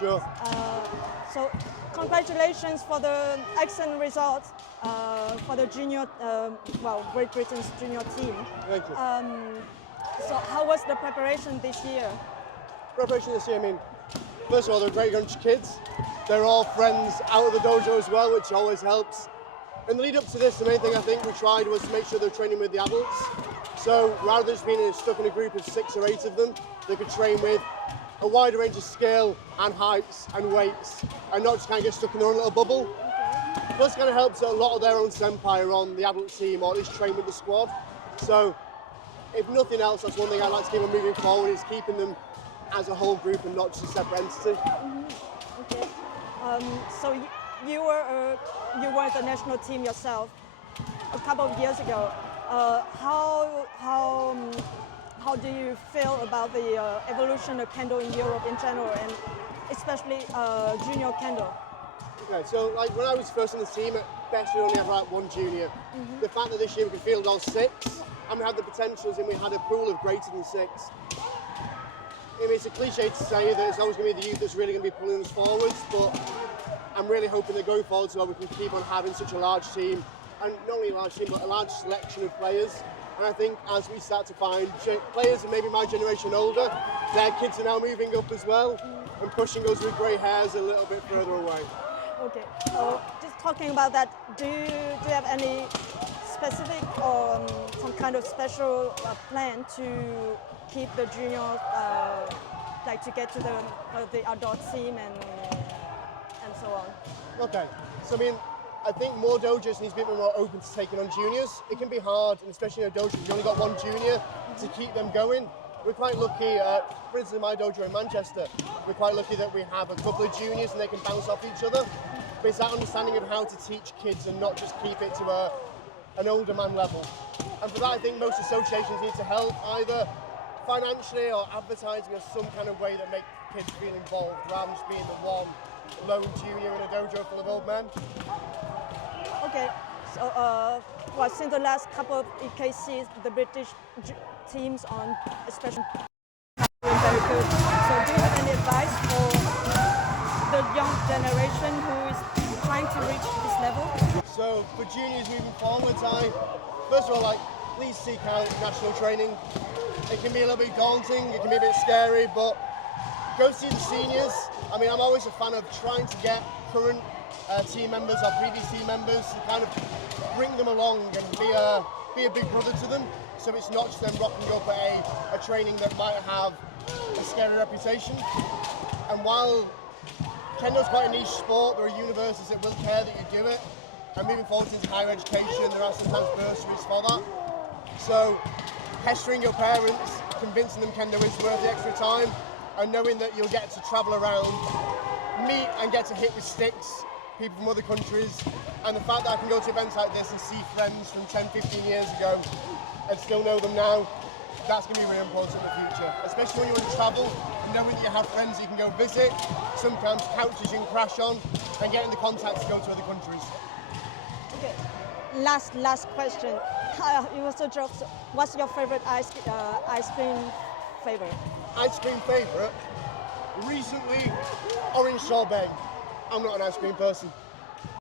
Sure. So congratulations for the excellent results for the junior, Great Britain's junior team. Thank you. So how was the preparation this year? Preparation this year, I mean, first of all, they're a great bunch of kids. They're all friends out of the dojo as well, which always helps. In the lead up to this, the main thing I think we tried was to make sure they're training with the adults. So rather than just being stuck in a group of 6 or 8 of them, they could train with a wider range of skill and heights and weights, and not just kind of get stuck in their own little bubble. Okay. Plus, kind of helps that a lot of their own senpai are on the adult team or at least train with the squad. So, if nothing else, that's one thing I'd like to keep on moving forward, is keeping them as a whole group and not just a separate entity. Mm-hmm. Okay. So you were the national team yourself a couple of years ago. How do you feel about the evolution of Kendo in Europe in general, and especially junior Kendo? Okay, so like when I was first on the team, at best we only had like 1 junior. Mm-hmm. The fact that this year we could field all 6, and we had the potentials, and we had a pool of greater than 6. I mean, it's a cliche to say that it's always going to be the youth that's really going to be pulling us forwards, but I'm really hoping that going forward, so we can keep on having such a large team, and not only a large team, but a large selection of players. And I think as we start to find players, and maybe my generation older, their kids are now moving up as well, and pushing those with grey hairs a little bit further away. Okay, so just talking about that, do you have any specific or some kind of special plan to keep the junior, like to get to the adult team and so on? Okay, so I mean, I think more dojos need to be a bit more open to taking on juniors. It can be hard, and especially in a dojo, you've only got 1 junior to keep them going. We're quite lucky, for instance, in my dojo in Manchester, we're quite lucky that we have a couple of juniors and they can bounce off each other. But it's that understanding of how to teach kids and not just keep it to an older man level. And for that, I think most associations need to help either financially or advertising or some kind of way that make kids feel involved, rather than just being the one lone junior in a dojo full of old men. Okay, so since the last couple of EKCs, the British teams on especially doing very good. So do you have any advice for the young generation who is trying to reach this level? So for juniors moving forwards, first of all, please seek out national training. It can be a little bit daunting, it can be a bit scary, but go see the seniors. I mean, I'm always a fan of trying to get current team members or previous team members and kind of bring them along and be a big brother to them. So it's not just them rocking up at a training that might have a scary reputation. And while Kendo's quite a niche sport, there are universities that will care that you do it. And moving forward into higher education, there are sometimes bursaries for that. So pestering your parents, convincing them Kendo is worth the extra time, and knowing that you'll get to travel around, meet and get to hit with sticks people from other countries, and the fact that I can go to events like this and see friends from 10, 15 years ago and still know them now, that's going to be really important in the future, especially when you want to travel, knowing that you have friends you can go visit, sometimes couches you can crash on, and getting the contacts to go to other countries. Okay, last question. You also joked, what's your favorite ice cream favorite? Ice cream favourite? Recently, orange sorbet. I'm not an ice cream person.